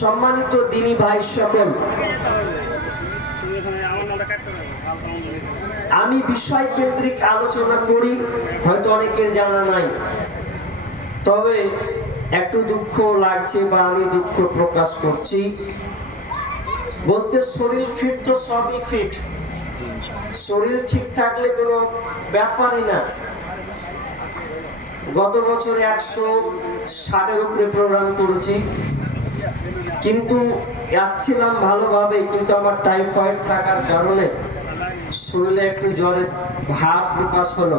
সম্মানিত দিনী ভাই সকল, আমি বিষয় কেন্দ্রিক আলোচনা করি, হয়তো অনেকের জানা নাই, তবে একটু দুঃখ লাগছে বা আমি দুঃখ প্রকাশ করছি। বলতে শরীর ফিট তো সবই ফিট, শরীর ঠিক থাকলে কোনো ব্যাপারই না। গত বছরে 160-এর উপরে প্রোগ্রাম করেছি, কিন্তু আসছিলাম ভালোভাবে, কিন্তু আমার টাইফয়েড থাকার কারণে শরীরে একটু জ্বরের ভাব প্রকাশ হলো,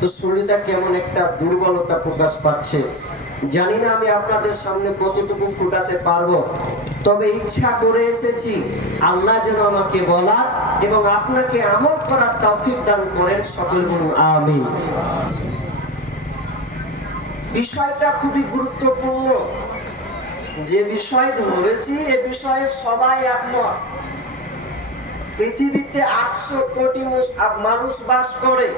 তো শরীরটা কেমন একটা দুর্বলতা প্রকাশ পাচ্ছে। জানি না আমি আপনাদের সামনে কতটুকু ফুটাতে পারবো, তবে ইচ্ছা করে এসেছি আল্লাহ যেন আমাকে বলার এবং আপনাকে আমল করার তৌফিক দান করেন। সকল বলুন আমিন। বিষয়টা খুবই গুরুত্বপূর্ণ, যে বিষয় ধরেছি এ বিষয়ে সবাই একমত। পৃথিবীতে 800 কোটি মানুষ বাস করে,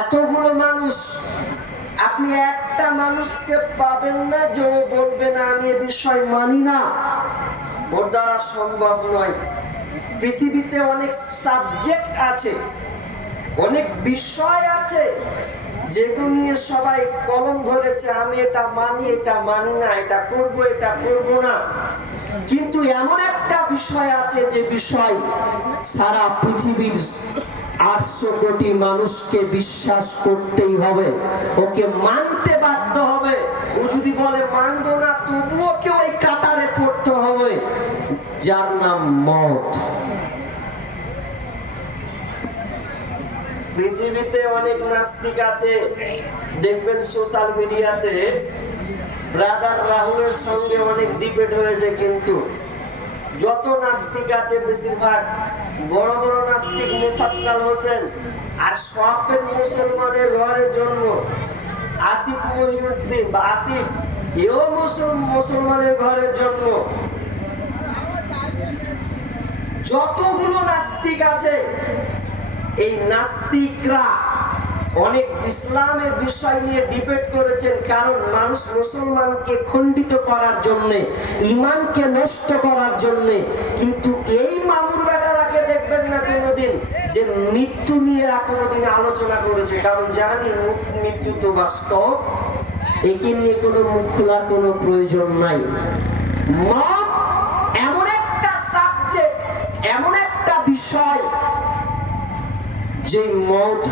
এতগুলো মানুষ আপনি একটা মানুষকে পাবেন না যে ও বলবে না আমি এ বিষয় মানি না, ওর দ্বারা সম্ভব নয়। পৃথিবীতে অনেক সাবজেক্ট আছে, অনেক বিষয় আছে যেগুলো নিয়ে সবাই কলম ধরেছে, আমি এটা মানি, এটা মানি না, এটা করব, এটা করব না। কিন্তু এমন একটা বিষয় আছে যে বিষয় সারা পৃথিবীর 800 কোটি মানুষকে বিশ্বাস করতেই হবে, ওকে মানতে বাধ্য হবে। ও যদি বলে মানব না, তবুও ওকে ওই কাতারে পড়তে হবে, যার নাম মওত। পৃথিবীতে অনেক নাস্তিক আছে, দেখবেন সোশ্যাল মিডিয়াতে ব্রাদার রাহুলের সঙ্গে অনেক ডিবেট হয়েছে, কিন্তু যত নাস্তিক আছে বেশিরভাগ বড় বড় নাস্তিক মুফাসসাল হোসেন, আর সবের মুসলমানের ঘরে জন্ম। আসিফ মহিউদ্দিন বা আসিফ, এও মুসলমানের ঘরে জন্ম। যতগুলো নাস্তিক আছে, এই নাস্তিকরা অনেক ইসলামের বিষয় নিয়ে ডিবেট করেছেন, কারণ মানুষ মুসলমানকে খণ্ডিত করার জন্য, ঈমানকে নষ্ট করার জন্য। কিন্তু এই মামুর বেটারাকে দেখবেন না কোনোদিন যে মৃত্যু নিয়ে কোনোদিন আলোচনা করেছে, কারণ জানি মৃত্যু তো বাস্তব, একে নিয়ে কোনো মুখ খোলার কোনো প্রয়োজন নাই। মত এমন একটা সাবজেক্ট, এমন একটা বিষয় যে মত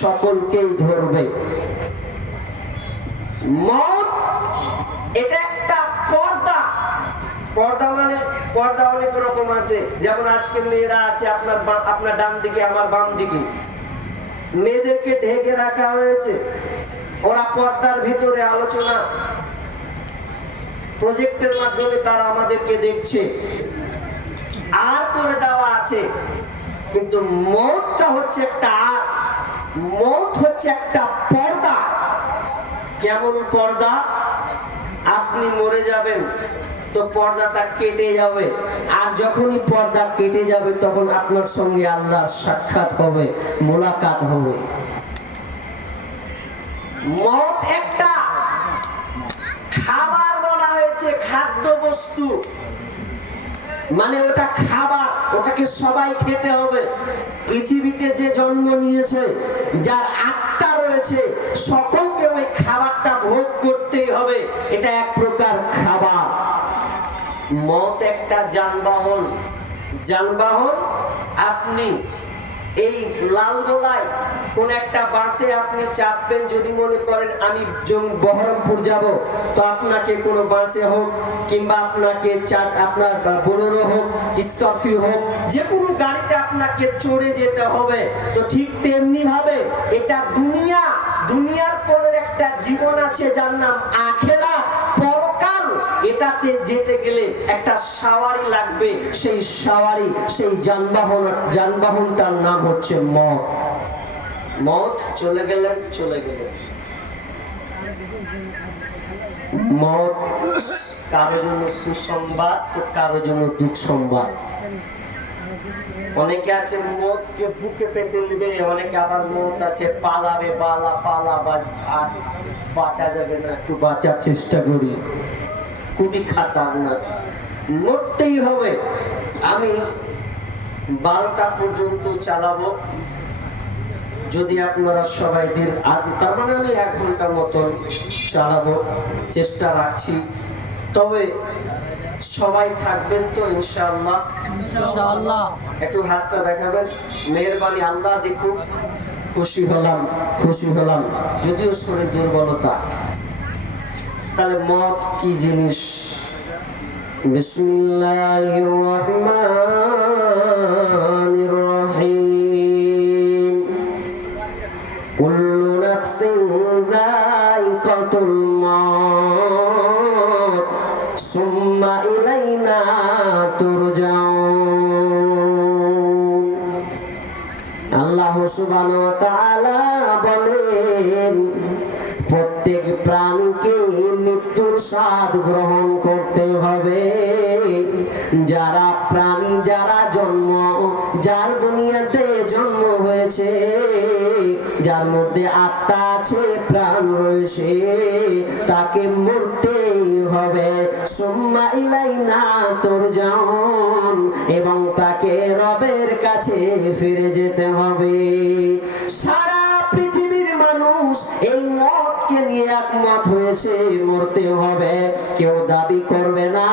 সকলকেই ধরবে। মত এটা একটা পর্দা। পর্দা মানে পর্দা অনেক রকম আছে, যেমন আজকে মেয়েরা আছে আপনার ডান দিকে, আমার বাম দিকে, মেয়েদেরকে ঢেকে রাখা হয়েছে, ওরা পর্দার ভিতরে আলোচনা প্রজেক্টের মাধ্যমে তারা আমাদেরকে দেখছে, আর করে দেওয়া আছে। কিন্তু মওতটা হচ্ছে একটা আর, মওত হচ্ছে একটা পর্দা। কেমন পর্দা? আপনি মরে যাবেন তো পর্দাটা কেটে যাবে, আর যখনই পর্দা কেটে যাবে তখন আপনার সঙ্গে আল্লাহর সাক্ষাৎ হবে, মোলাকাত হবে। মওত একটা খাবার বলা হয়েছে, খাদ্য বস্তু, মানে ওটা খাবার, ওটাকে সবাই খেতে হবে। পৃথিবীতে যে জন্ম নিয়েছে, যার আত্মা রয়েছে, সকলকে ওই খাবারটা ভোগ করতেই হবে, এটা এক প্রকার খাবার। মওত একটা যানবাহন। যানবাহন, আপনি এই লালগোলায় কোন একটা বাসে আপনি চাপবেন, যদি মনে করেন আমি বহরমপুর যাব, তো আপনাকে কোনো বাসে হোক কিংবা আপনাকে আপনার বোলেরো হোক, স্করপিও হোক, যে কোনো গাড়িতে আপনাকে চড়ে যেতে হবে। তো ঠিক তেমনি ভাবে এটা দুনিয়া, দুনিয়ার পরের একটা জীবন আছে যার নাম আখিরাত, পরকাল। এটাতে যেতে গেলে একটা সাওয়ারি লাগবে, সেই সাওয়ারি, সেই যানবাহনটার নাম হচ্ছে মওত। মওত চলে গেলেন, চলে গেলেন। মওত কারোর জন্য সুসংবাদ, তো কারোর জন্য দুঃসংবাদ। অনেকে আছে মওতকে বুকে পেতে নেবে, অনেকে আবার মওত আছে পালাবে, পালা আর বাঁচা যাবে না, একটু বাঁচার চেষ্টা করি। খুবই খাতারনাক। মরতেই হবে। আমি 12টা পর্যন্ত চালাবো, যদি আপনারা সবাই তার মানে আমি 1 ঘন্টার মতন চালাবো, চেষ্টা রাখছি। তবে সবাই থাকবেন তো ইনশাআল্লাহ? ইনশাআল্লাহ। একটু হাতটা দেখাবেন, মেহেরবানি। আল্লাহ দেখুন, খুশি হলাম। যদিও শরীর দুর্বলতা, তাহলে মত কি জিনিস? বিসমিল্লাহির রহমানির রহিম। কুল্লু নাফসিন যায়িকাতুল মাউত সুম্মা ইলাইনা তুরজাউন। আল্লাহ সুবহানাহু ওয়া তাআলা বলেন, প্রত্যেক প্রাণীকে মৃত্যুর স্বাদ গ্রহণ করতে হবে। যারা প্রাণী, যার দুনিয়াতে জন্ম হয়েছে, যার মধ্যে আত্মা আছে, প্রাণ রয়েছে, তাকে মরতেই হবে। সুম্মা ইলাইনা তুরজাউন, এবং তাকে রবের কাছে ফিরে যেতে হবে। সারা পৃথিবীর মানুষ এই মতকে নিয়ে একমত হয়েছে, মরতে হবে। কেউ দাবি করবে না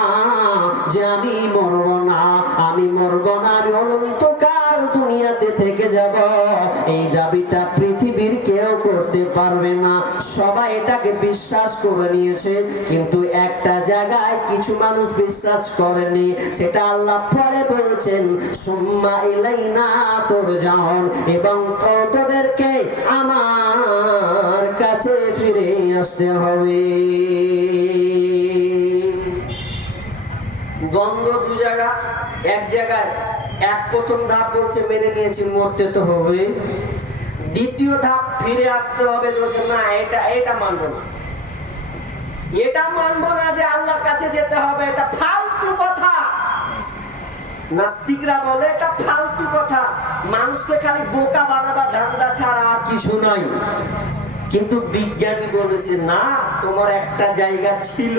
যে আমি মরব না, আমি অনন্তকাল দুনিয়াতে থেকে যাব। এই দাবিটা পৃথিবীর কেউ করতে পারবে না। সবাই এটাকে বিশ্বাস করে নিয়েছে, কিন্তু একটা জায়গায় কিছু মানুষ বিশ্বাস করেনি। সেটা আল্লাহ পরে বলছেন, সুম্মা ইলাইনা তুরজাউন, এবং তোদেরকে আমার কাছে ফিরে আসতে হবে। দ্বন্দ্ব দু জায়গা। এক জায়গায় প্রথম ধাপ বলছে মেনে নিয়েছি, মরতে তো হবে। দ্বিতীয় ধাপ ফিরে আসতে হবে, বলছে না, এটা মানবো না, যে আল্লাহর কাছে যেতে হবে। এটা ফালতু কথা। নাস্তিকরা বলে এটা ফালতু কথা, মানুষকে খালি বোকা বানাবার ধান্দা ছাড়া আর কিছু নাই। কিন্তু বিজ্ঞানী বলেছে না, তোমার একটা জায়গা ছিল,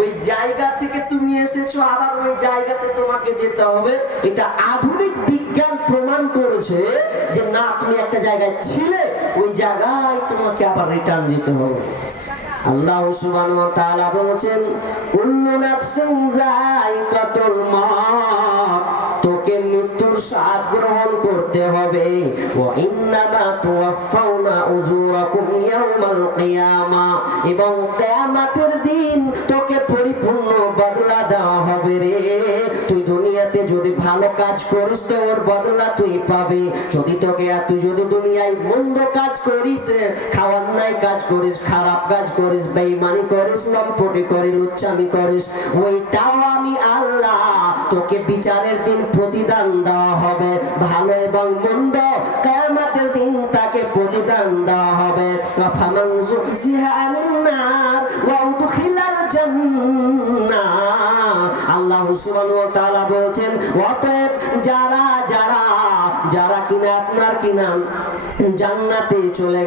ওই জায়গা থেকে তুমি এসেছো, আবার ওই জায়গাতে তোমাকে যেতে হবে। এটা আধুনিক বিজ্ঞান প্রমাণ করেছে যে না, তুমি একটা জায়গায় ছিলে, ওই জায়গায় তোমাকে আবার রিটার্ন যেতে হবে। আল্লাহ সুবহানাহু ওয়া তাআলা বলেন, কুল্লু নাফসিন যায়িকাতুল মাউত, তোকে মৃত্যুর স্বাদ গ্রহণ করতে হবে। ওয়া ইন্নামা তুওয়াফাউনা উজুরাকুম ইয়াওমাল কিয়ামাহ, এবং কিয়ামতের দিন তোকে পরিপূর্ণ বদলা দেওয়া হবে রে। তুই দুনিয়াতে যদি ভালো কাজ করিস, তোর বদলা তুই পাবি। তুই যদি দুনিয়ায় মন্দ কাজ করিস, খাওয়ার নাই কাজ করিস, খারাপ কাজ করিস, বেঈমানি করিস, লম্পটি করিস, লুচ্চামি করিস, ওইটাও আমি আল্লাহ তোকে বিচারের দিন প্রতিদান দেওয়া হবে। ভালো এবং মন্দ কিয়ামতের দিন তাকে প্রতিদান দেওয়া হবে। ফামান যুহজিহা আনিন নার ওয়া উদখিলাল জান্নাহ। আল্লাহ সুবহানাহু ওয়া তাআলা বলেন, অতএব যারা কিনা আপনার কিনা জান্নাতে চলে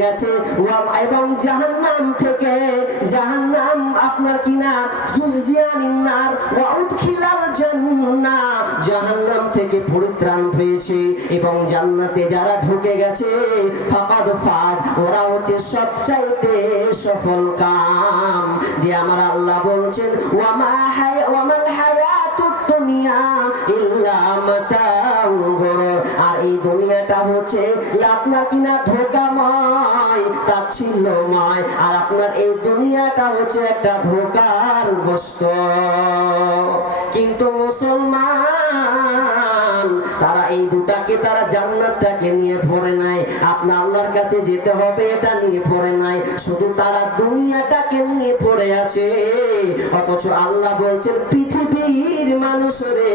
গেছে, এবং জাহান্নাম আপনার কিনা যুহজিয়ানিন নার ওয়া উদখিলাল জান্নাহ, জাহান্নাম থেকে পরিত্রাণ পেয়েছে এবং জান্নাতে যারা ঢুকে গেছে, ফাকাদ ফাজ, ওরা হচ্ছে সবচাইতে সফল কাম। যে আমার আল্লাহ বলছেন, ওয়ামাল হায়াতুদ দুনিয়া ইল্লা মাতাউল গুরুর, আর এই দুনিয়াটা হচ্ছে আপনার কিনা ধোঁকাময়, তাচ্ছিল্যময়, আর আপনার এই দুনিয়াটা হচ্ছে একটা ধোঁকার বস্তু। কিন্তু মুসলমান তারা এই দুটাকে, তারা জান্নাতটাকে নিয়ে পড়ে নাই, আপনার আল্লাহর কাছে যেতে হবে এটা নিয়ে পড়ে নাই, শুধু তারা দুনিয়াটাকে নিয়ে পড়ে আছে। অথচ আল্লাহ বলছেন, পৃথিবীর মানুষরে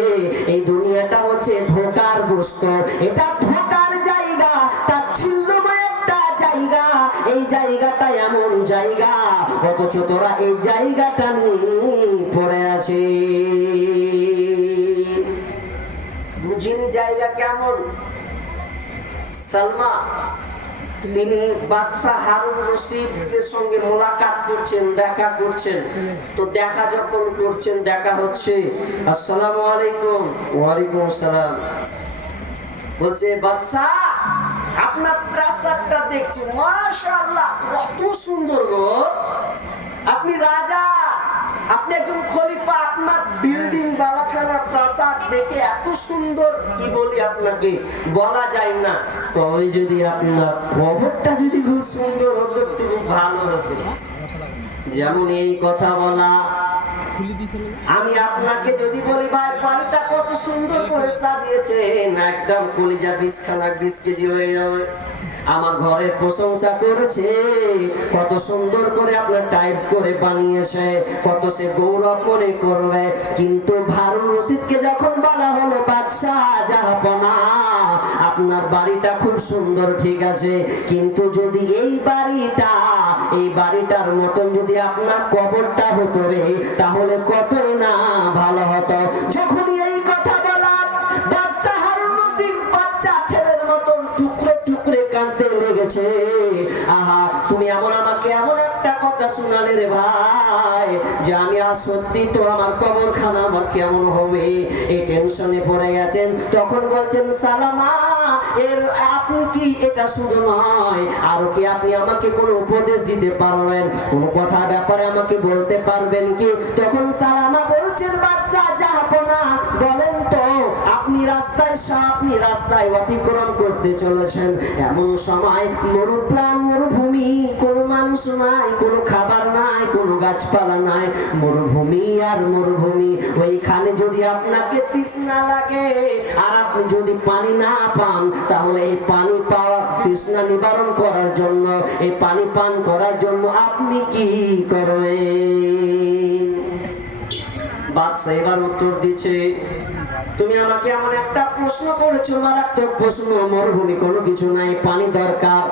এই দুনিয়াটা হচ্ছে ধোঁকার বস্তু, এটা ধোঁকার জায়গা, তাচ্ছিল্যময় একটা জায়গা। এই জায়গাটা এমন জায়গা, অথচ তোরা এই জায়গাটা নিয়ে পড়ে আছে। বুঝিনি জায়গা কেমন। সালমা তিনি বাদশাহ হারুন রশিদের সঙ্গে মোলাকাত করছেন, দেখা করছেন। তো দেখা যখন করছেন, দেখা হচ্ছে, আসসালামু আলাইকুম। ওয়ালাইকুম আসসালাম। বলছে, বাদশাহ আপনার প্রাসাদটা দেখছি, মাশাআল্লাহ কত সুন্দর গো, আপনি রাজা, আপনি একজন খলিফা, আপনার বিল্ডিং বালাখানা প্রাসাদ দেখে এত সুন্দর, কি বলি আপনাকে, বলা যায় না। তবে যদি আপনার কবরটা যদি খুব সুন্দর হতো তো খুব ভালো হতো। যেমন এই কথা বলা, আমি আপনাকে যদি বলি ভাই বাড়িটা কত সুন্দর করে সাজিয়েছেন, একদম কলিজা 20 কেজি হয়ে যাবে। আমার ঘরের প্রশংসা করেছে, কত সুন্দর করে আপনার টাইলস করে বানিয়েছে, কত সে গৌরব মনে করবে। কিন্তু হারুন রশিদকে যখন বলা হলো, বাদশাহ জাহাপনা আপনার বাড়িটা খুব সুন্দর, ঠিক আছে, কিন্তু যদি এই বাড়িটার মতন যদি আপনার কবরটা হতো রে, তাহলে কতই না ভালো হতো। যখনই এই কথা বলা, বাদশাহ হারুন রশিদ বাচ্চা ছেলের মতন টুকরে টুকরে কাঁদতে লেগেছে। আহা, তুমি আমাকে এমন একটা কথা শোনালে রে ভাই, যে আমি আর সত্যি তো আমার কবরখানা আমার কেমন হবে, এই টেনশনে পড়ে গেছেন। তখন বলছেন, সালামা আপনি কি এটা শুধু নয়, আরো কি আপনি আমাকে কোনো উপদেশ দিতে পারবেন, কোনো কথার ব্যাপারে আমাকে বলতে পারবেন কি? তখন সালামা বলছেন, বাদশাহ জাহাপনা বলেন তো, আপনি রাস্তায় অতিক্রম করতে চলেছেন, এমন সময় মরুভূমি, কোনো মানুষ নাই, কোনো খাবার নাই, কোনো গাছপালা নাই, মরুভূমি আর মরুভূমি। ওইখানে যদি আপনাকে তৃষ্ণা লাগে আর আপনি যদি পানি না পান, তাহলে এই পানি পাওয়া, তৃষ্ণা নিবারণ করার জন্য, এই পানি পান করার জন্য আপনি কি করবেন? বাদশাহ এবার উত্তর দিচ্ছে, তুমি আমাকে এমন একটা প্রশ্ন করেছো, মারাত্মক প্রশ্ন। মরুভূমি কোনো কিছু নাই, পানি দরকার,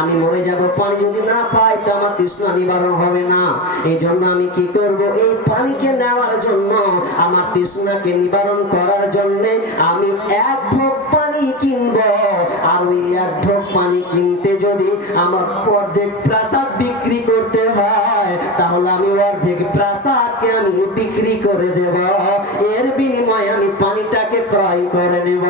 আমি মরে যাব, পানি যদি না পাই তো আমার তৃষ্ণা নিবারণ হবে না। এই জন্য আমি কি করব, এই পানিকে নেওয়ার জন্য, আমার তৃষ্ণাকে নিবারণ করার জন্য আমি এক ঢোক পানি কিনব, আর ওই এক ঢোক পানি কিনতে যদি আমার অর্ধেক প্রাসাদ বিক্রি করতে হয়, তাহলে আমি অর্ধেক প্রাসাদকে আমি বিক্রি করে দেব, এর বিনিময়ে আমি পানিটাকে ক্রয় করে নেব।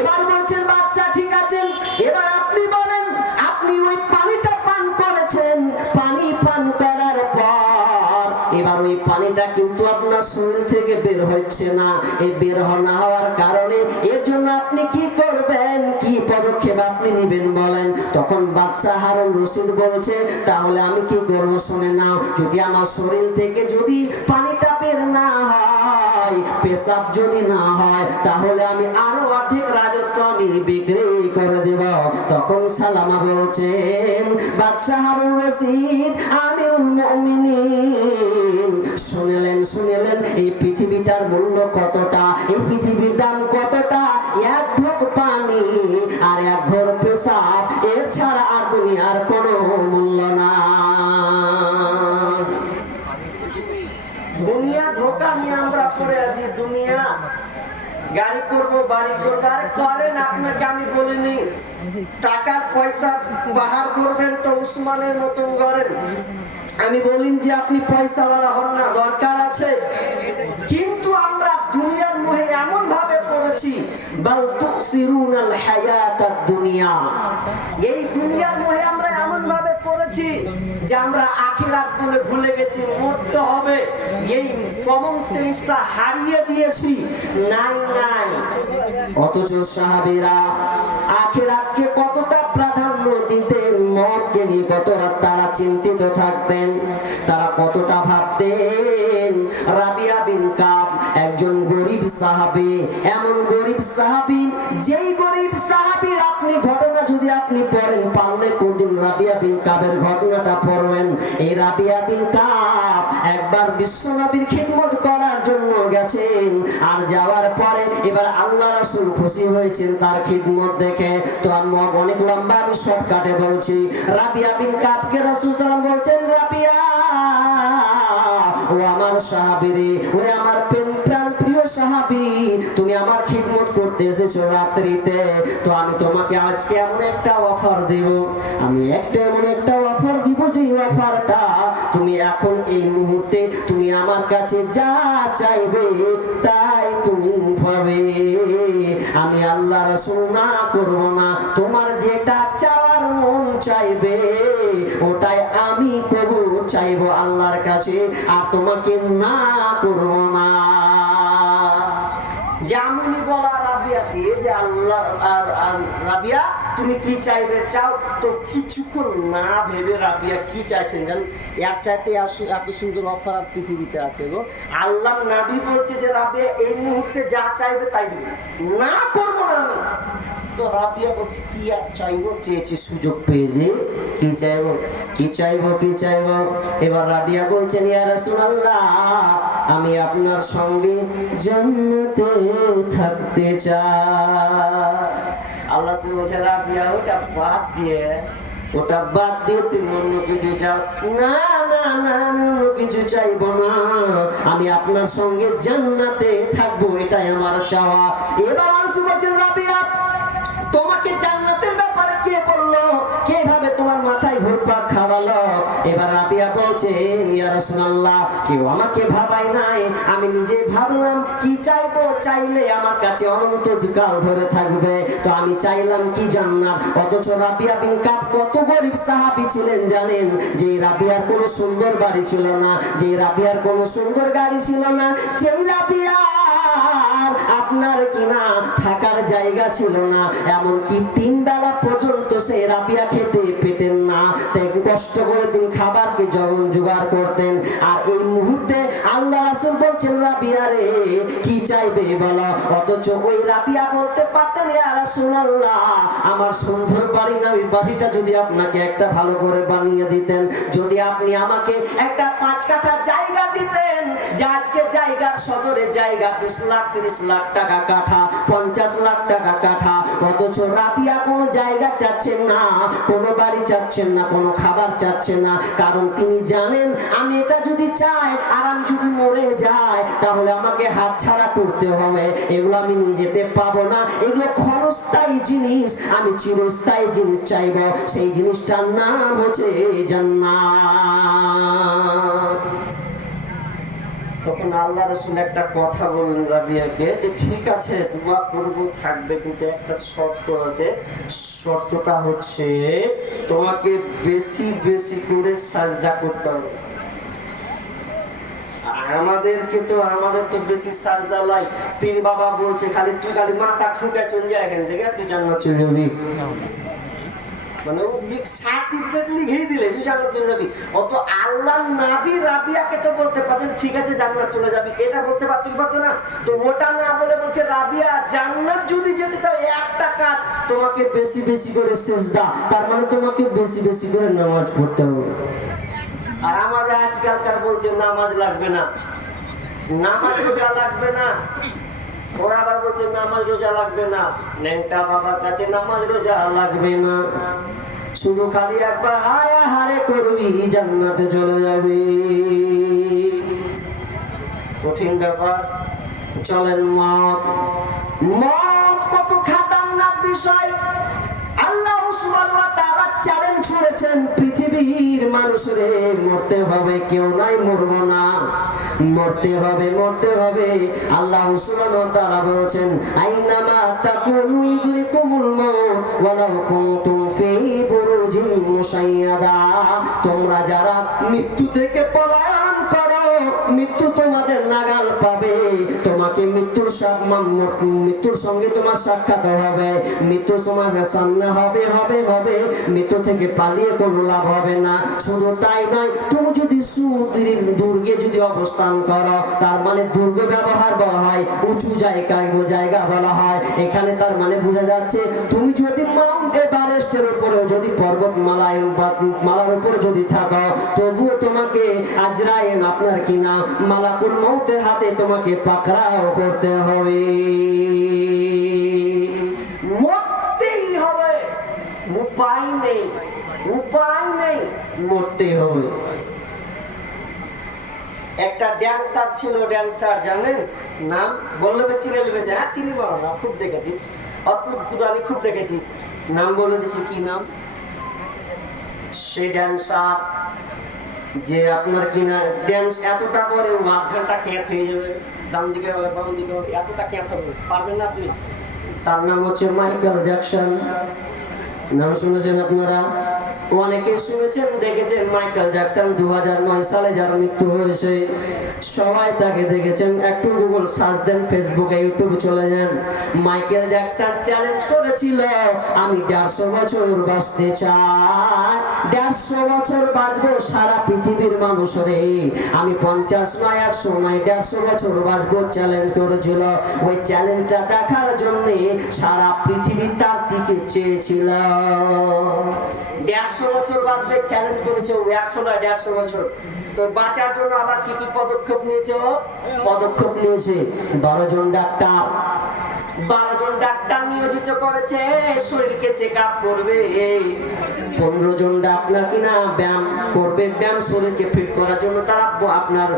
এবার বলছেন, বাদশা ঠিক আছে, এবার আপনি বলেন, আপনি ওই পানিটা পান করেছেন, পানি পান করার পর এবার ওই পানিটা কিন্তু আপনার শরীর থেকে বের হচ্ছে না, এই বের না হওয়ার কারণে এর জন্য আপনি কি করবেন, কি পদক্ষেপ আপনি নেবেন বলেন? তখন বাদশাহ হারুন রশিদ বলছে, তাহলে আমি কি করব শুনে নাও, যদি আমার শরীর থেকে যদি পানিটা বের না হয়, পেশাব যদি না হয়, তাহলে আমি আরো অধিক রাজত্ব আমি বিক্রি করে দেব। তখন সালামা বলছেন, বাদশাহ হারুন রশিদ আমিরুল মুমিনিন, শুনলেন এই পৃথিবীটার মূল্য কতটা, এই পৃথিবীর দাম কতটা, এক ঢোক পানি আর এক ঘর পেশাব, এর ছাড়া আর দুনিয়ার কোনো মূল্য না। দুনিয়া ধোকা নিয়ে আমরা পড়ে আছি, দুনিয়া গাড়ি করব, বাড়ি করব, আরে করেন, আপনাকে আমি বলিনি টাকার পয়সা বাহার করবেন তো উসমানের মতন করেন, আমি বলিনি যে আপনি পয়সাওয়ালা হন না, দরকার আছে, কিন্তু আমরা দুনিয়ার মোহে এমন ভাবে পড়েছি, বাল তুসিরুনাল হায়াতাদ দুনিয়া, এই দুনিয়ার মোহে আমরা এমন ভাবে পড়েছি যে আমরা আখিরাত বলে ভুলে গেছি, মরতে হবে, এই কমন সেন্সটা হারিয়ে দিয়েছি, নাই। অথচ সাহাবীরা আখিরাতকে কতটা প্রাধান্য দিতেন, মওতকে নিয়ে কতটা তারা চিন্তিত থাকতেন, তারা কতটা ভাবতেন। রাবিয়া বিন কাব একজন গরিব সাহাবী, এমন গরিব সাহাবী, যেই গরিব সাহাবীর আপনি ঘটনা যদি আপনি পড়েন, পারলে কোনদিন রাবিয়া বিন কাবের ঘটনাটা পড়বেন। এই রাবিয়া বিন কাব একবার বিশ্বনবীর খিদমত করার জন্য গেছেন, আর যাওয়ার পরে এবার আল্লাহ রাসূল খুশি হয়েছেন তার খিদমত দেখে। তো আমি অনেক লম্বা, আমি শর্টকাটে বলছি। রাবিয়া বিন কাবকে রাসূল সাল্লাল্লাহু আলাইহি ওয়াসাল্লাম বলছেন, রাবিয়া ও আমার সাহাবী রে, ওরে আমার প্রাণ প্রিয় সাহাবী, তুমি আমার খিদমত করতে এসেছো রাত্রিতে, তো আমি তোমাকে আজকে এমন একটা অফার দেব, আমি এমন একটা অফার দিব, যে অফারটা তুমি এখন এই মুহূর্তে তুমি আমার কাছে যা চাইবে তাই তুমি পাবে। আমি আল্লাহ রাসূল না করব না, তোমার যেটা চাওয়ার মন চাইবে ওটাই আমি কবুল চাইবো আল্লাহর কাছে, আর তোমাকে না করব না। যেমনই বলা রাবিয়াকে যে আল্লাহ আর রাবিয়া তুমি কি চাইবে চাও, তো কিছুক্ষণ না ভেবে রাবিয়া কি চাইছেন জানেন? এর চাইতে এত সুন্দর অফার আর পৃথিবীতে আছে গো। আল্লাহ নবী বলছে যে রাবিয়া এই মুহূর্তে যা চাইবে তাই দিবে, না করবো না আমি। তো রাবিয়া বলছে কি আর চাইবো, চেয়েছি সুযোগ পেয়ে যে কি চাইবো কি চাইবো কি চাইবো। এবার রাবিয়া বলছেন ইয়া রাসূলুল্লাহ, আমি আপনার সঙ্গে জান্নাতে থাকতে চাই। আল্লাহ বলছে রাবিয়া ওটা বাদ দিয়ে তুমি অন্য কিছু চাও। না না না, আমি অন্য কিছু চাইবো না, আমি আপনার সঙ্গে জান্নাতে থাকবো, এটাই আমার চাওয়া। এবার রাসূল বলছেন রাবিয়া, তোমাকে জান্নাতের ব্যাপারে কে বললো, কে ভাবে তোমার মাথায় ঘুরপাক খাওয়ালো? এবার রাবিয়া বলছে ইয়া রাসূলুল্লাহ, কেউ আমাকে ভাবাই নাই, আমি নিজে ভাবলাম কি চাইবো, চাইলে আমার কাছে অনন্ত কাল ধরে থাকবে, তো আমি চাইলাম কি জান্নাত। অথচ রাবিয়া বিন কাব কত গরিব সাহাবী ছিলেন জানেন? যে রাবিয়ার কোনো সুন্দর বাড়ি ছিল না, যে রাবিয়ার কোনো সুন্দর গাড়ি ছিল না, যে রাবিয়া আপনার কিনা থাকার জায়গা ছিল না, এমনকি 3 বেলা পর্যন্ত সে রাবিয়া খেতে পেতেন না, তাই কষ্ট করে তিনি খাবারকে জোগাড় করতেন। আর এই মুহূর্তে আল্লাহ রাসূল বলছেন রাবিয়া রে কি চাইবে বলো, অথচ ওই রাবিয়া বলতে পারতেন ইয়া রাসূলুল্লাহ, আমার সুন্দর বাড়ি না, ওই বাড়িটা যদি আপনাকে একটা ভালো করে বানিয়ে দিতেন, যদি আপনি আমাকে একটা 5 কাঠা জায়গা দিতেন, যে আজকে জায়গার সদরের জায়গা 20 লাখ 30 লাখ টাকা কাঠা, 50 লাখ টাকা কাঠা। অথচ রাবিয়া কোনো জায়গা চাচ্ছেন না, কোনো বাড়ি চাচ্ছেন না, কোনো খাবার চাচ্ছেন না, কারণ তিনি জানেন আমি এটা যদি চাই আর আমি যদি মরে যাই তাহলে আমাকে হাতছাড়া করতে হবে, এগুলো আমি নিজেতে পাবো না, এগুলো ক্ষণস্থায়ী জিনিস, আমি চিরস্থায়ী জিনিস চাইবো, সেই জিনিসটার নাম হচ্ছে জান্নাত। তখন আল্লাহ রাসূল একটা কথা বললেন রাবিয়াকে যে ঠিক আছে দোয়া করব থাকবে, কিন্তু একটা শর্ত আছে, শর্তটা হচ্ছে তোমাকে বেশি বেশি করে সাজদা করতে হবে। আমাদের তো বেশি সাজদা লাই, পীর বাবা বলছে খালি তুই খালি মাথা ঠুকে চলে যায় এখান থেকে, তুই জান্নাত চলে যাবি, মানে সার্টিফিকেট লিখেই দিলে তুই জান্নাত চলে যাবি। অত আল্লাহ নবী রাবিয়াকে তো বলতে পারতেন ঠিক আছে জান্নাত চলে যাবি, এটা বলতে পারতো না, তো ওটা না বলে বলছে রাবিয়া জান্নাত যদি যেতে চাও একটা কাজ, তোমাকে বেশি বেশি করে সিজদা, তার মানে তোমাকে বেশি বেশি করে নামাজ পড়তে হবে। আর আমাদের আজকালকার বলছে নামাজ লাগবে না, নামাজ রোজা লাগবে না, ওরা আবার বলছে নামাজ রোজা লাগবে না, নেংটা বাবার কাছে নামাজ রোজা লাগবে না, শুধু খালি একবার হায় হারে করবি জান্নাতে চলে যাবি। কঠিন ব্যাপার। চলেন মত কত খাতারনাক বিষয়। আল্লাহ সুবহানাহু ওয়া তাআলা চ্যালেঞ্জ ছুড়েছেন পৃথিবীর মানুষরে, মরতে হবে, কেউ নাই মরবো না, মরতে হবে মরতে হবে। আল্লাহ সুবহানাহু ওয়া তাআলা বলেছেন আইনামা তাকুনু ইদরিকুমুল মাউত ওয়ালাউ কুনতুম ফি বুরুজিন মুশাইয়াদা, তোমরা যারা মৃত্যু থেকে পলায়ন করো মৃত্যু তোমাদের নাগাল পাবে, তোমাকে মৃত্যুর সঙ্গে তোমার সাক্ষাৎ হবে, মৃত্যু তোমার সামনে হবে হবে হবে, মৃত্যু থেকে পালিয়ে কোনো লাভ হবে না। শুধু তাই নয়, তুমি যদি দুর্গে যদি অবস্থান করো, তার মানে দুর্গ ব্যবহার বলা হয়, উঁচু জায়গা বলা হয়, এখানে তার মানে বোঝা যাচ্ছে তুমি যদি মাউন্ট এভারেস্টের উপরে যদি মালার উপরে যদি থাকো, তবুও তোমাকে আজরাইল আপনার কিনা মালাকুল মউতের হাতে তোমাকে পাকড়াও করতে হবে, মরতেই হবে, উপায় নেই, মরতে হবে। একটা ড্যান্সার ছিল, ড্যান্সার জানেন নাম বললে চিনে নেবে যে হ্যাঁ চিনি, বলো না, খুব দেখেছি, অদ্ভুত আমি খুব দেখেছি, নাম বলে দিচ্ছি কি নাম। সে ড্যান্সার যে আপনার কিনা ড্যান্স এতটা করে ও আধ ঘন্টা ক্যাচ হয়ে যাবে, ডান দিকে বাম দিকে এতটা ক্যাচ হবে, পারবেন না আপনি। তার নাম হচ্ছে মাইকেল জ্যাকসন। নাম শুনেছেন আপনারা, অনেকে শুনেছেন দেখেছেন। মাইকেল জ্যাকসন 2009 সালে যার মৃত্যু হয়েছে, সবাই তাকে দেখেছেন। একটু গুগল সার্চ দেন, ফেসবুকে ইউটিউবে চলে যান। মাইকেল জ্যাকসন চ্যালেঞ্জ করেছিল, আমি 150 বছর বাঁচতে চাই, 150 বছর বাঁচবো সারা পৃথিবীর মানুষরে, আমি 50 নয় 100 নয় 150 বছর বাঁচবো চ্যালেঞ্জ করেছিল। ওই চ্যালেঞ্জটা দেখার জন্য সারা পৃথিবী তার দিকে চেয়েছিল। 150 বছর বাঁচবে চ্যালেঞ্জ করেছে, 100 নয় 150 বছর। তো বাঁচার জন্য আবার কি কি পদক্ষেপ নিয়েছে? পদক্ষেপ নিয়েছে 12 জন ডাক্তার, 12 জন ডাক্তার নিয়োজিত করেছে, শরীরকে চেক আপ করবে। 15 জন ডাক্তার কিনা ব্যায়াম করবে, ব্যায়াম শরীরকে ফিট করার জন্য তারা আপনার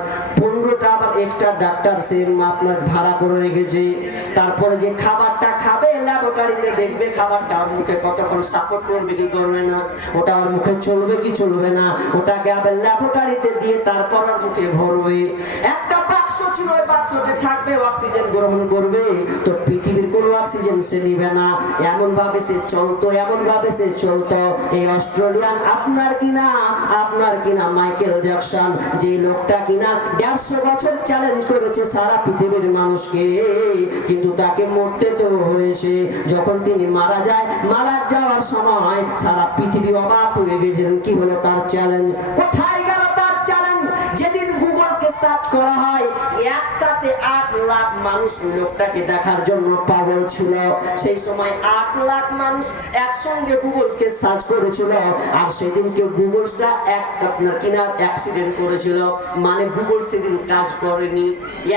15টা আবার এক্সট্রা ডাক্তার সে আপনার ভাড়া করে রেখেছে। তারপরে যে খাবারটা খাবে ল্যাবরেটরিতে দেখবে খাবারটা ওর মুখে কতক্ষণ সাপোর্ট করবে কি করবে না, ওটা ওর মুখে চলবে কি চলবে না, ওটাকে আবার ল্যাবরেটরিতে দিয়ে তারপর ওর মুখে ভরবে। একটা বাক্স ছিল, ওই বাক্সতে থাকবে, অক্সিজেন গ্রহণ করবে, তো পৃথিবীর কোনো অক্সিজেন সে নিবে না। এমন ভাবে সে চলতো, এমন ভাবে সে চলতো। এই অস্ট্রেলিয়ান আপনার কিনা মাইকেল জ্যাকসন, যে লোকটা কিনা 150 বছর চ্যালেঞ্জ করেছে সারা পৃথিবীর মানুষকে, কিন্তু তাকে মরতে তো হয়েছে। যখন তিনি মারা যাওয়ার সময় সারা পৃথিবী অবাক হয়ে গেছিলেন, কি হলো তার চ্যালেঞ্জ, কোথায় গেল তার চ্যালেঞ্জ। যেদিন গুগলকে সার্চ করা হয়, একসাথে 8 লাখ মানুষ লোকটাকে দেখার জন্য পাগল ছিল। সেই সময় 8 লাখ মানুষ একসঙ্গে গুগলকে সার্চ করেছিল। আর সেদিনকে গুগলটা আপনার কিনা অ্যাক্সিডেন্ট করেছিল, মানে গুগল সেদিন কাজ করেনি।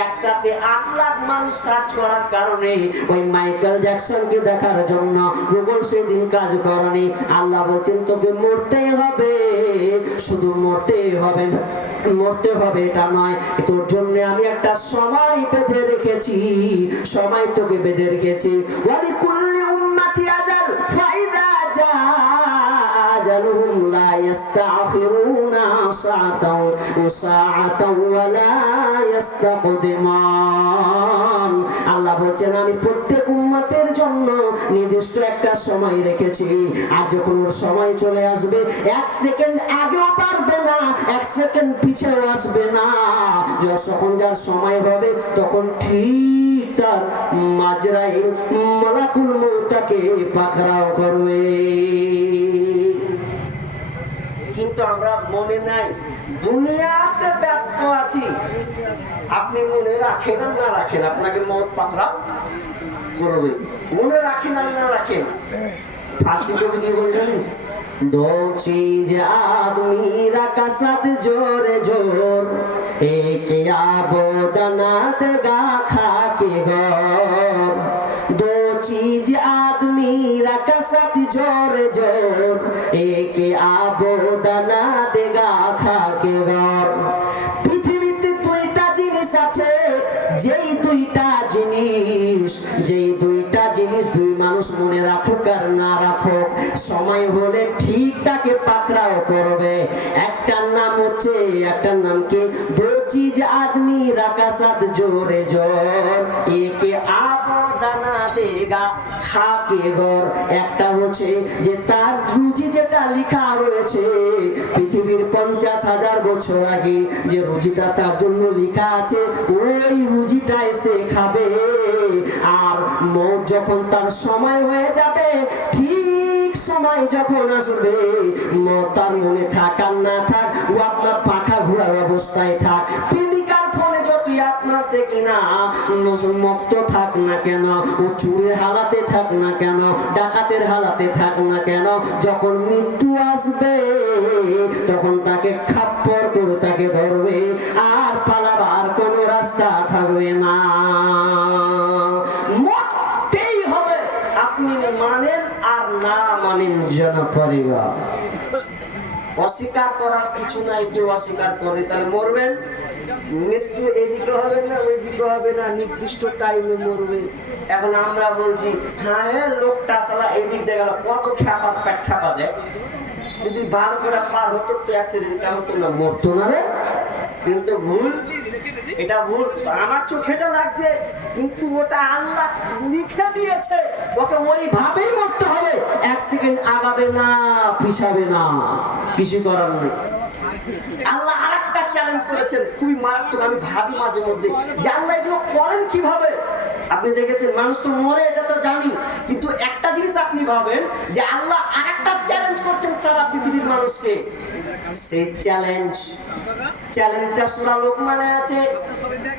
একসাথে 8 লাখ মানুষ সার্চ করার কারণে ওই মাইকেল জ্যাকসনকে দেখার জন্য গুগল সেদিন কাজ করেনি। আল্লাহ বলছেন তোকে মরতেই হবে, শুধু মরতেই হবে না, মরতে হবে এটা নয়, তোর জন্য আমি একটা সময় বেঁধে রেখেছি, সময় তোকে বেঁধে রেখেছি। ওয়ালিকুল্লি উম্মতি আজাল ফাইদা জা আজালুহুম লা ইস্তাখিরুনা সাআতাও সাআতাও ওয়া লা ইস্তাকদিমান। আল্লাহ বলেন আমি প্রত্যেক উম্মতের জন্য নির্দিষ্ট একটা সময় রেখেছি, আর যখন ওর সময় চলে আসবে 1 সেকেন্ড আগেও পারবে না, 1 সেকেন্ড পিছেও আসবে না। যখন যার সময় হবে তখন ঠিক তার মাজরাইল মালাকুল মউতকে পাকড়াও করবে। কিন্তু আমরা মনে নাই, দুনিয়াতে ব্যস্ত আছি। আপনি মনে রাখেন আর না রাখেন, আপনাকে মওত পাকড়াও করবে। মনে রাখেন আর না রাখেন, ফার্সি কবি কি বললেন, दो चीज आदमी का साथ जोर जोर, एक आबोदना देगा खा के गौर। दो चीज आदमी का साथ जोर जोर, एक आबोदना देगा खा के गौर। পৃথিবীতে দুইটা জিনিস আছে, যেই দুইটা জিনিস দুই মানুষ মনে রাখুক আর না রাখুক, সময় হলে ঠিক তাকে পাকড়াও করবে। একটার নাম কি, দো চিজ আদমি রাখা সাথ জোরে জোর, একে আবদানা দেগা খাকে গর। একটা হচ্ছে যে তার রুজি যেটা লেখা রয়েছে পৃথিবীর 50,000 বছর আগে, যে রুজিটা তার জন্য লেখা আছে, ওই রুজিটা এসে খাবে। আর মওত যখন তার সময় হয়ে যাবে, ঠিক সময় যখন আসবে, তার মনে থাক আর না থাক, ও আপনার পাখা ঘোরার অবস্থায় থাক, প্রেমিকার ফোনে যতই আপনার সে কিনা মুক্ত থাক না কেন, ও চুরির হালাতে থাক না কেন, ডাকাতের হালাতে থাক না কেন, যখন মৃত্যু আসবে তখন তাকে খাপ্পর করে তাকে ধরবে, আর পালাবার কোনো রাস্তা থাকবে না। মরতেই হবে, আপনি মানেন আর না মানেন, যেন পরিবার অস্বীকার করার কিছু নাই। কেউ অস্বীকার করে তাহলে মরবেন, মৃত্যু এদিকে হবে না ওইদিকে হবে না, নির্দিষ্ট টাইমে মরবে। এখন আমরা বলছি হ্যাঁ লোকটা সালা এদিক দিয়ে গেল, কত খ্যাপা পেট খ্যাপা দেয়, যদি ভালো করে পার হতো তো অ্যাক্সিডেন্টটা হতো না, মরতো না রে। কিন্তু ভুল, এটা ভুল। আমার চোখে এটা লাগছে, কিন্তু ওটা আল্লাহ লিখে দিয়েছে, ওকে ওইভাবেই মরতে হবে, এক সেকেন্ড আগাবে না পিছাবে না, কিছু করার নেই। আল্লাহ আরেকটা চ্যালেঞ্জ করেছেন, খুবই মারাত্মক। আমি ভাবি মাঝে মধ্যে যে আল্লাহ এগুলো করেন কিভাবে। আপনি দেখেছেন মানুষ তো মরে, এটা তো জানি, কিন্তু একটা জিনিস আপনি ভাবেন যে আল্লাহ আরেকটা চ্যালেঞ্জ করছেন সারা পৃথিবীর মানুষকে। সেই চ্যালেঞ্জটা সূরা লোকমানে আছে,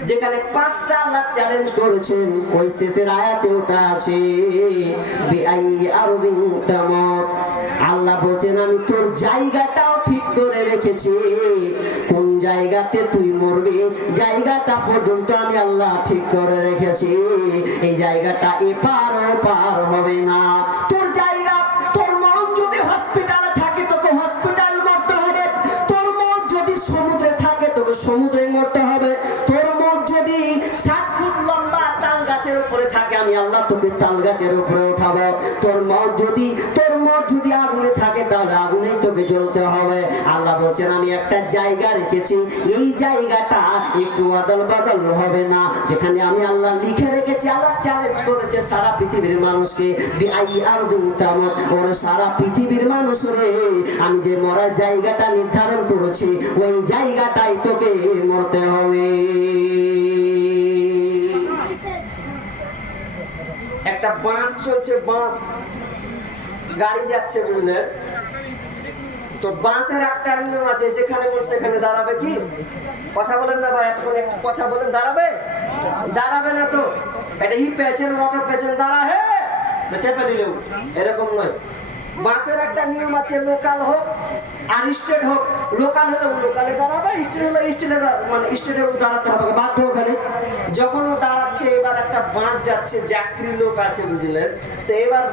যেখানে 5টা আল্লাহ চ্যালেঞ্জ করেছেন। ওই শেষের আয়াতে ওটা আছে, বিআই আরদিন তামাত। আল্লাহ বলেন আমি তোর জায়গাটাও ঠিক করে রেখেছি, কোন জায়গাতে তুই মরবি জায়গাটা পর্যন্ত আমি আল্লাহ ঠিক করে রেখেছি। এই জায়গাটা এপার ওপার হবে না। তোর জায়গা, তোর মরণ যদি হসপিটালে থাকে তোকে হসপিটাল মরতে হবে, তোর মন যদি সমুদ্রে থাকে তোকে সমুদ্রে মরতে হবে, তোর মন যদি 7 ফুট লম্বা তাল গাছের উপরে থাকে আমি আল্লাহ তোকে তাল গাছের উপরে উঠাবো, তোর মন যদি আগুনে থাকে তাহলে আগুনেই তোকে জ্বলতে হবে। আল্লাহ বলছেন আমি একটা জায়গা রেখেছি, এই জায়গাটা একটু আদল বদল হবে না, যেখানে আমি আল্লাহ লিখে রেখেছি। আল্লাহ চ্যালেঞ্জ করেছে সারা পৃথিবীর মানুষকে, বিআই আরদিন তামাত। ওরে সারা পৃথিবীর মানুষ রে, আমি যে মরার জায়গাটা নির্ধারণ করেছি ওই জায়গাটাই তোকে মরতে হবে। একটা বাস চলছে, বাস গাড়ি যাচ্ছে, বুঝলেন তো। বাসের একটা নিয়ম আছে, যেখানে সেখানে দাঁড়াবে। কি কথা বলেন না ভাই, এতক্ষণ একটু কথা বলেন, দাঁড়াবে না তো। এটা ই পেছেন রকে পেছেন দাঁড়া হে চেপে দিলেও এরকম নয়। বাসের একটা নিয়ম আছে, লোকাল হোক আর স্টেট হোক। লোকাল হলে লোকালে দাঁড়াবে, স্টেট হলে স্টেটে, মানে স্টেটে দাঁড়াতে হবে বাধ্য ওখানে। যখন ও দাঁড়াচ্ছে, এবার একটা বাস যাচ্ছে, যাত্রী লোক আছে, বুঝলেন তো। এবার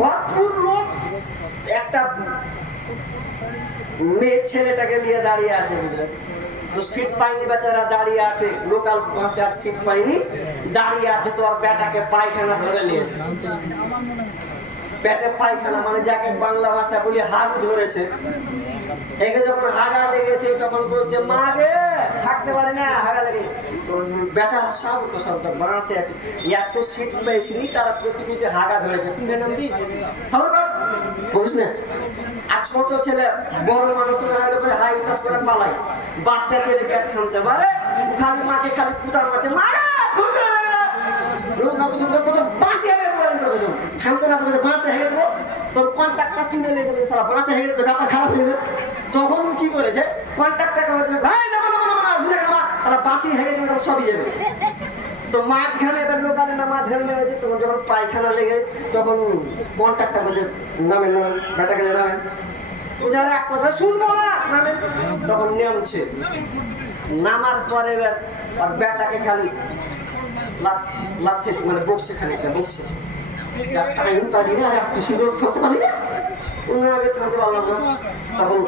ভরপুর লোক, একটা মেয়ে ছেলেটাকে নিয়ে দাঁড়িয়ে আছে, বুঝলেন তো। সিট পাইনি, বেচারা দাঁড়িয়ে আছে, লোকাল বাসে আর সিট পাইনি, দাঁড়িয়ে আছে। তো আর বেটাকে পায়খানা ধরে নিয়েছে, পেটে পায়খানা, মানে যাকে বাংলা ভাষা বলি হাগু ধরেছে। একে যখন হাগা লেগেছে তখন বলছে মা গে থাকতে পারি না, হাগা লেগে। বেটা সব বাঁশে আছে, এত সিট পেয়েছিনি, তারা পৃথিবীতে হাগা ধরেছে। খবর বলিস না। আর ছোট ছেলে বড় মানুষ হাই উতাস করে পালায়, বাচ্চা ছেলেকে থামতে পারে, খালি মাকে খালি কুতার মারছে, মা থামতে না পারে, বাঁশে হেগে দেবো, তোর কন্ট্রাক্টর শুনে নিয়ে যাবে, সারা বাঁশে হেগে দেবে, ব্যাপার খারাপ হয়ে যাবে। তখন কি করেছে, কন্ট্রাক্টরকে বলছে ভাই না তারা বাঁশি হেগে দেবে, তারা সবই যাবে। তো মাঝখানে এবার লোকালে না, মাঝখানে নেমেছে। তখন যখন পায়খানা লেগে, তখন কন্ট্রাক্টর বলছে নামেন নামেন, বেটাকে নামেন, যারা এক কথা শুনবো না নামেন। তখন নেমছে, নামার পরে এবার আর বেটাকে খালি লাথে, মানে বকছে, খানিকটা বকছে। টাইম পারি না, আর একটু সুন্দর থামতে পারি না, আগে থামতে পারলাম না। তখন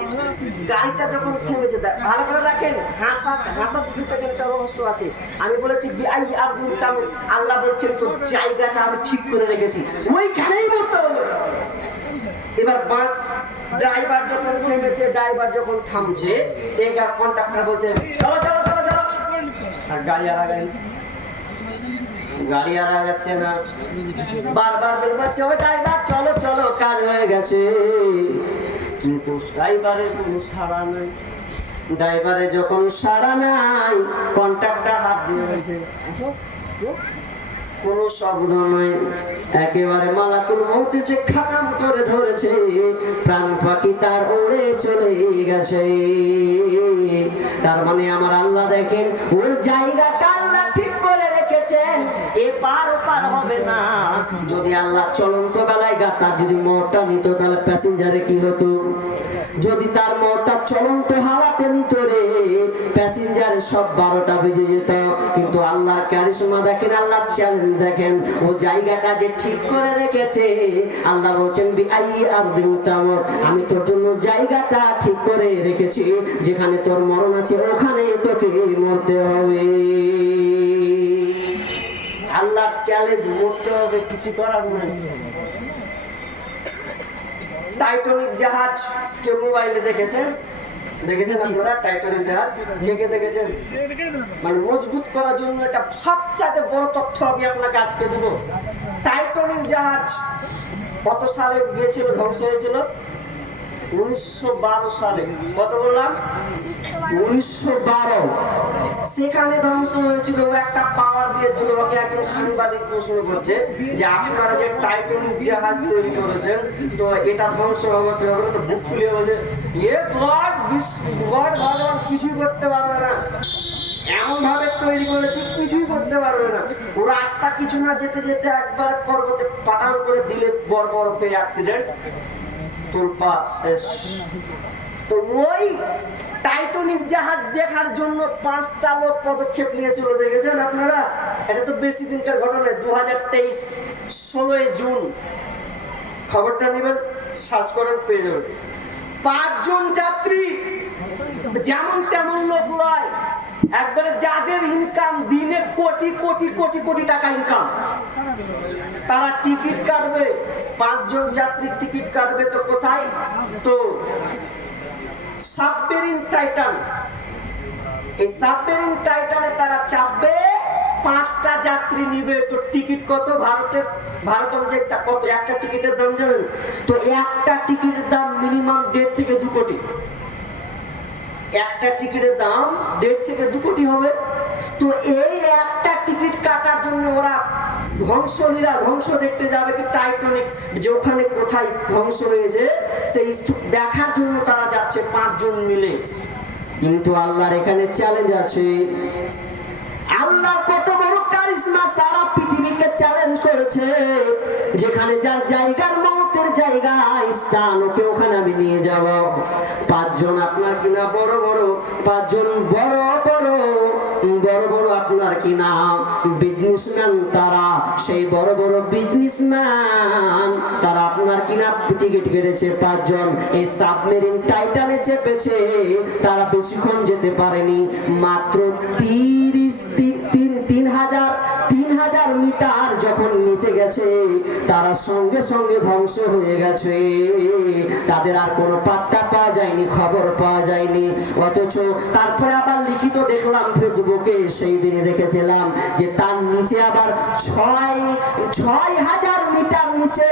গাড়িটা যখন থেমেছে, ভালো করে দেখেন, হাসা চিকিৎসা একটা রহস্য আছে। আমি বলেছি আল্লাহ বলছেন তো জায়গাটা আমি ঠিক করে রেখেছি, ওইখানেই মরতে হবে। এবার বাস ড্রাইভার যখন থেমেছে, ড্রাইভার যখন থামছে, এবার কন্ট্রাক্টর বলছে চলো চলো চলো চলো, আর গাড়ি আর আগাচ্ছে না। বারবার বলছে ও ড্রাইভার চলো চলো, কাজ হয়ে গেছে, কিন্তু ড্রাইভারের কোনো সাড়া নাই। ড্রাইভারের যখন সাড়া নাই, কন্ট্রাক্টর হাত দিয়ে বলছে কোনো শব্দ নয়, একেবারে মালাকুল মউত এসে খাম করে ধরেছে, প্রাণ পাখি তার উড়ে চলে গেছে। তার মানে আমার আল্লাহ দেখেন, ওর জায়গাটা আল্লাহ ঠিক করে রেখেছেন, এপার ওপার হবে না। যদি আল্লাহ চলন্ত বেলায় গাতা যদি মোটটা নিত, তাহলে প্যাসেঞ্জারে কি হতো? যদি তার মনটা চলন্ত হাওয়াতে নিত রে, প্যাসেঞ্জারের সব 12টা বেজে যেত। কিন্তু আল্লাহর কারিশমা দেখেন, আল্লাহর চ্যালেঞ্জ দেখেন, ও জায়গাটা যে ঠিক করে রেখেছে। আল্লাহ বলছেন আমি তোর জন্য জায়গাটা ঠিক করে রেখেছি, যেখানে তোর মরণ আছে ওখানে তোকে মরতে হবে। আল্লাহর চ্যালেঞ্জ, মরতে হবে, কিছু করার নাই। টাইটানিক জাহাজ কে মোবাইলে দেখেছেন? দেখেছেন আপনারা টাইটানিক জাহাজ? কে দেখেছেন? মানে মজবুত করার জন্য একটা সবচেয়ে বড় তথ্য আমি আপনাকে আজকে দেব। টাইটানিক জাহাজ কত সালে গিয়েছিল, ধ্বংস হয়েছিল? 1912 সালে। কত বললাম? 1912। সেখানে ধ্বংস হয়েছিল। একটা পাওয়ার দিয়েছিল ওকে। একজন সাংবাদিক প্রশ্ন করছে যে আপনারা যে টাইটানিক জাহাজ তৈরি করেছেন, তো এটা ধ্বংস হবে কি হবে না? তো বুক ফুলিয়ে বলছে, গড ভগবান কিছুই করতে পারবে না, এমন ভাবে তৈরি করেছি কিছুই করতে পারবে না। ও রাস্তা কিছু না যেতে যেতে একবার পর্বতে পাঠান করে দিলে বরফে অ্যাক্সিডেন্ট, তোলপা শেষ। তো ওই টাইটানিক জাহাজ দেখার জন্য 5টা লোক পদক্ষেপ নিয়েছিল, দেখেছেন আপনারা? এটা তো বেশি দিনকার ঘটনা, 2023 16 জুন। খবরটা নেবেন, সার্চ করেন, পেয়ে যাবেন। 5 জন যাত্রী, যেমন তেমন লোক নয়, একবারে যাদের ইনকাম দিনে কোটি কোটি কোটি কোটি টাকা ইনকাম, তারা টিকিট কাটবে। 5 জন যাত্রীর টিকিট কাটবে তো কোথায়? তো সাবমেরিন টাইটান। এই সাবমেরিন টাইটানে তারা চাপবে, 5টা যাত্রী নিবে। তো টিকিট কত? ভারতের যে কত একটা টিকিটের দাম জানেন? তো একটা টিকিটের দাম মিনিমাম 1.5 থেকে 2 কোটি। একটা টিকিটের দাম 1.5 থেকে 2 কোটি হবে। তো এই একটা টিকিট কাটার জন্য ওরা ধ্বংস দেখতে যাবে কি টাইটানিক, যে ওখানে কোথায় ধ্বংস হয়েছে সেই দেখার জন্য তারা যাচ্ছে 5 জন মিলে। কিন্তু আল্লাহর এখানে চ্যালেঞ্জ আছে। আল্লাহ কত বড় কারিশমা, সারা পৃথিবীকে চ্যালেঞ্জ করেছে, যেখানে যার জায়গার মতের জায়গা স্থান, ওকে ওখানে আমি নিয়ে যাব। 5 জন আপনার কিনা বড় বড়, 5 জন বড় বড় আপনার কিনা বিজনেসম্যান। তারা সেই বড় বড় বিজনেসম্যান, তারা আপনার কিনা টিকিট কেটেছে 5 জন। এই সাবমেরিন টাইটানে চেপেছে, তারা বেশিক্ষণ যেতে পারেনি, মাত্র 3000 মিটার যখন নিচে গেছে, তারা সঙ্গে সঙ্গে ধ্বংস হয়ে গেছে। তাদের আর কোনো পাত্তা পাওয়া যায়নি, খবর পাওয়া যায়নি। অথচ তারপরে আবার লিখিত দেখলাম ফেসবুকে, সেই দিনে দেখেছিলাম যে তার নিচে আবার 6000 মিটার নিচে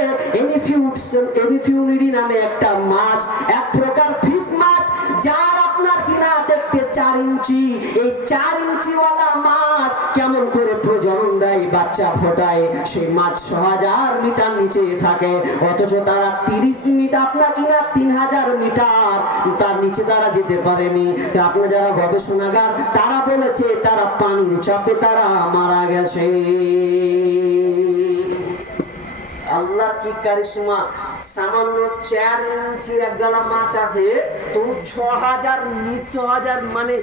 এনিফিউনিডি নামে একটা মাছ, এক প্রকার ফিশ মাছ, যার আপনার কিনা দেখতে 4 ইঞ্চি। এই 4 ইঞ্চিওয়ালা মাছ কেমন করে প্রজনন দেয়, বাচ্চা ফোটায়, সেই মাছ 6000 মিটার নিচে থাকে। অথচ তারা 30 মিটার আপনার কিনা 3000 মিটার তার নিচে তারা যেতে পারেনি। আপনার যারা গবেষণাগার, তারা বলেছে তারা পানির চাপে তারা মারা গেছে। আল্লাহর কি কারিশমা! সামান্য 4 ইঞ্চির এক গালা মাছ আছে, তো 6000 মানে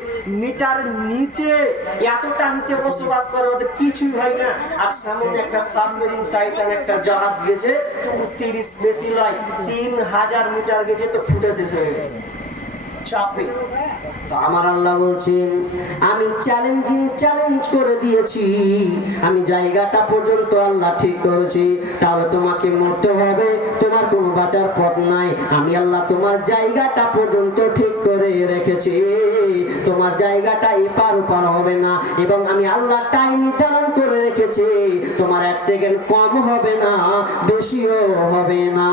মিটার নিচে, এতটা নিচে বসবাস করে, ওদের কিছুই হয় না। আর সামনে একটা সাবমেরিন টাইটান একটা জাহাজ গেছে, তো 30 বেশি নয়, 3000 মিটার গেছে, তো ফুটে শেষ হয়ে গেছে চাপে। তো আমার আল্লাহ বলছেন, আমি চ্যালেঞ্জ করে দিয়েছি, আমি জায়গাটা পর্যন্ত আল্লাহ ঠিক করেছি, তাহলে তোমাকে মরতে হবে, তোমার কোনো বাঁচার পথ নাই। আমি আল্লাহ তোমার জায়গাটা পর্যন্ত ঠিক করে রেখেছি, তোমার জায়গাটা এপার ওপার হবে না, এবং আমি আল্লাহ টাইম নির্ধারণ করে রেখেছি, তোমার 1 সেকেন্ড কম হবে না, বেশিও হবে না।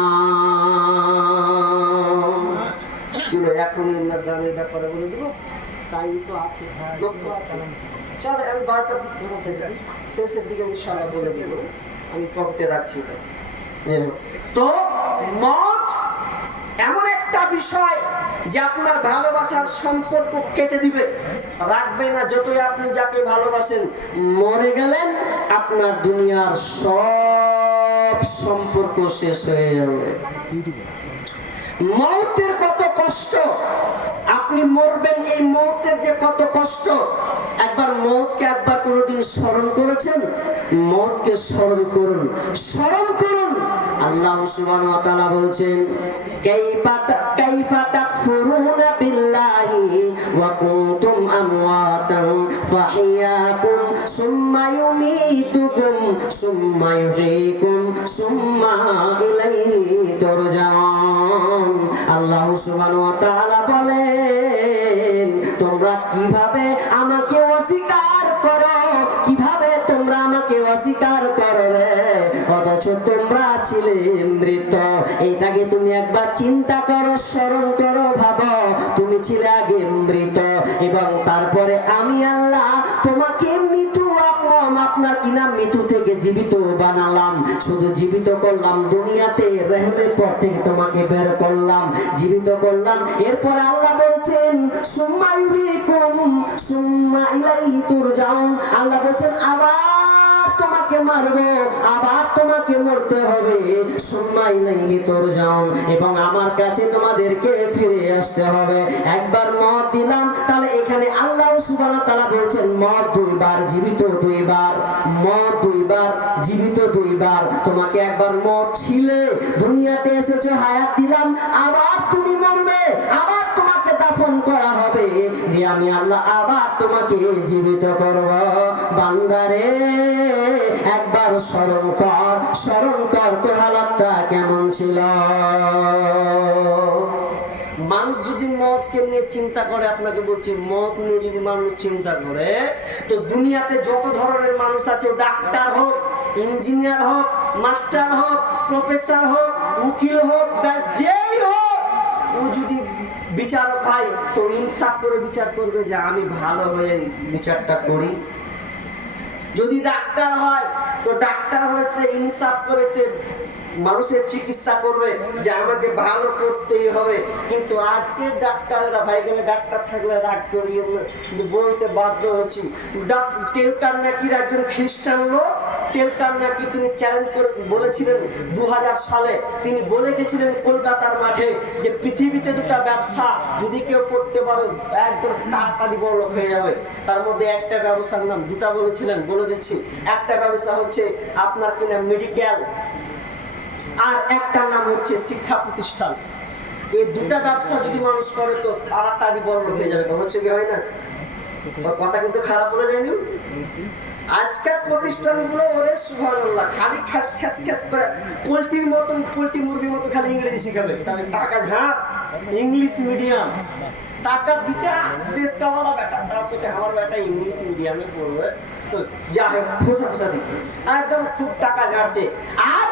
এখন দানের ব্যাপারে বলে দেবো, টাইম তো আছে, চলো আমি 12টার দিকে শেষের দিকে ইনশাআল্লাহ বলে দেবো, আমি পকেটে রাখছি। তো মত এমন একটা বিষয় যে আপনার ভালোবাসার সম্পর্ক কেটে দিবে, রাখবে না। যতই আপনি যাকে ভালোবাসেন, মরে গেলেন আপনার দুনিয়ার সব সম্পর্ক শেষ হয়ে যাবে। মৌতের কত কষ্ট, আপনি মরবেন, এই মৌতের যে কত কষ্ট, একবার মৌতকে একবার কোনোদিন স্মরণ করেছেন? মৌতকে স্মরণ করুন, স্মরণ করুন। আল্লাহ সুবহানাহু ওয়া তাআলা বলছেন, কাইফা তাকফুরুনা বিল্লাহি ওয়া কুনতুম আমওয়াতান ফাহিয়াকুম সুম্মা ইউমীতুকুম সুম্মা ইউহয়ীকুম সুম্মা ইলাইহি তুরজাউন। আল্লাহ সুবহানাহু ওয়া তাআলা বলেন, তোমরা কিভাবে আমাকে অস্বীকার করো, কিভাবে তোমরা আমাকে অস্বীকার করো রে, অথচ তোমরা ছিলে মৃত। এটাকে তুমি একবার চিন্তা করো, স্মরণ করো, ভাবো, তুমি ছিলে আগে মৃত এবং তারপরে আমি আল্লাহ তোমাকে মৃত্যু আপনার কিনা মৃত্যু থেকে জীবিত বানালাম। শুধু জীবিত করলাম দুনিয়াতে, রহমের পর থেকে তোমাকে বের করলাম, জীবিত করলাম। এরপর আল্লাহ বলছেন সুম্মা ইউহয়ীকুম সুম্মা ইলাইহি তুরজাউন। আল্লাহ বলছেন আবার তোমাকে মারবো, আবার তোমাকে মরতে হবে, সুম্মা ইলাইহি তুরজাউন, এবং আমার কাছে তোমাদেরকে ফিরে আসতে হবে। একবার মত দিলাম, তাহলে এখানে আল্লাহ সুবহানাহু ওয়া তাআলা বলছেন মত দুইবার, জীবিত দুইবার, মত দুইবার, জীবিত দুইবার। তোমাকে একবার মত ছিলে, দুনিয়াতে এসেছো, হায়াত দিলাম, আবার তুমি মরবে, আবার তোমাকে দাফন করা হবে, দিয়ে আমি আল্লাহ আবার তোমাকে জীবিত করব। বান্দারে একবার স্মরণ কর, স্মরণ কর তোর হালাতটা কেমন ছিল। মানুষ যদি মতকে নিয়ে চিন্তা করে, আপনাকে বলছি মত নিয়ে যদি মানুষ চিন্তা করে, তো দুনিয়াতে যত ধরনের মানুষ আছে, ডাক্তার হোক, ইঞ্জিনিয়ার হোক, মাস্টার হোক, প্রফেসর হোক, উকিল হোক, যেই হোক, ও যদি বিচারক হয় তো ইনসাফ করে বিচার করবে যে আমি ভালো হয়ে বিচারটা করি। যদি ডাক্তার হয় তো ডাক্তার হলে সে ইনসাফ করে সে মানুষের চিকিৎসা করবে যে আমাকে ভালো করতেই হবে। কিন্তু আজকের ডাক্তাররা, ভাই গেলে ডাক্তার থাকলে রাগ করি, বলতে বাধ্য হচ্ছি, টেলকার নাকির একজন খ্রিস্টান লোক, টেলকার নাকি তিনি চ্যালেঞ্জ করে বলেছিলেন 2000 সালে, তিনি বলে গেছিলেন কলকাতার মাঠে যে পৃথিবীতে দুটো ব্যবসা যদি কেউ করতে পারে একদম তাড়াতাড়ি বড়লোক হয়ে যাবে। তার মধ্যে একটা ব্যবসার নাম, দুটা বলেছিলেন, বলে দিচ্ছি। একটা ব্যবসা হচ্ছে আপনার কিনা মেডিকেল, আর একটা নাম হচ্ছে শিক্ষা প্রতিষ্ঠান। এই দুটা ব্যবসা যদি মানুষ করে তো তাড়াতাড়ি বড়লোক হয়ে যাবে। তো হচ্ছে কি, হয় না? কথা কিন্তু খারাপ বলে যায়নি। আজকাল প্রতিষ্ঠানগুলো ওরে সুবহানাল্লাহ খালি খাস খাস খাস করে পোল্ট্রির মতন, পোল্ট্রি মুরগির মতো খালি ইংরেজি শিখাবে, তাহলে টাকা ঝাঁক, ইংলিশ মিডিয়াম, টাকা দিচ্ছে দেশ কাওয়ালা বেটা, তারপর আমার বেটা ইংলিশ মিডিয়ামে পড়বে, তো যা হয় খোসা খোসা দিক একদম খুব টাকা ঝাড়ছে। আর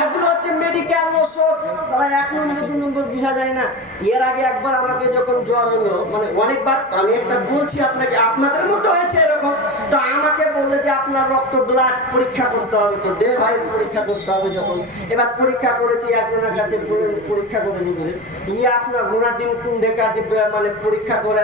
এগুলো হচ্ছে মেডিকেল ওষুধ, সারা 1 নম্বর 2 নম্বর বোঝা যায় না। এর আগে একবার আমাকে যখন জ্বর হলো, মানে অনেকবার, আমি একটা বলছি আপনাকে, আপনাদের মতো হয়েছে এরকম, তো আমাকে বললে যে আপনার রক্ত ব্লাড পরীক্ষা করতে হবে, তো দে ভাই পরীক্ষা করতে হবে। যখন এবার পরীক্ষা করেছি, একজনের কাছে পরীক্ষা করে নিয়ে আপনার ঘোড়া ডিম কোন দেখা যে মানে পরীক্ষা করে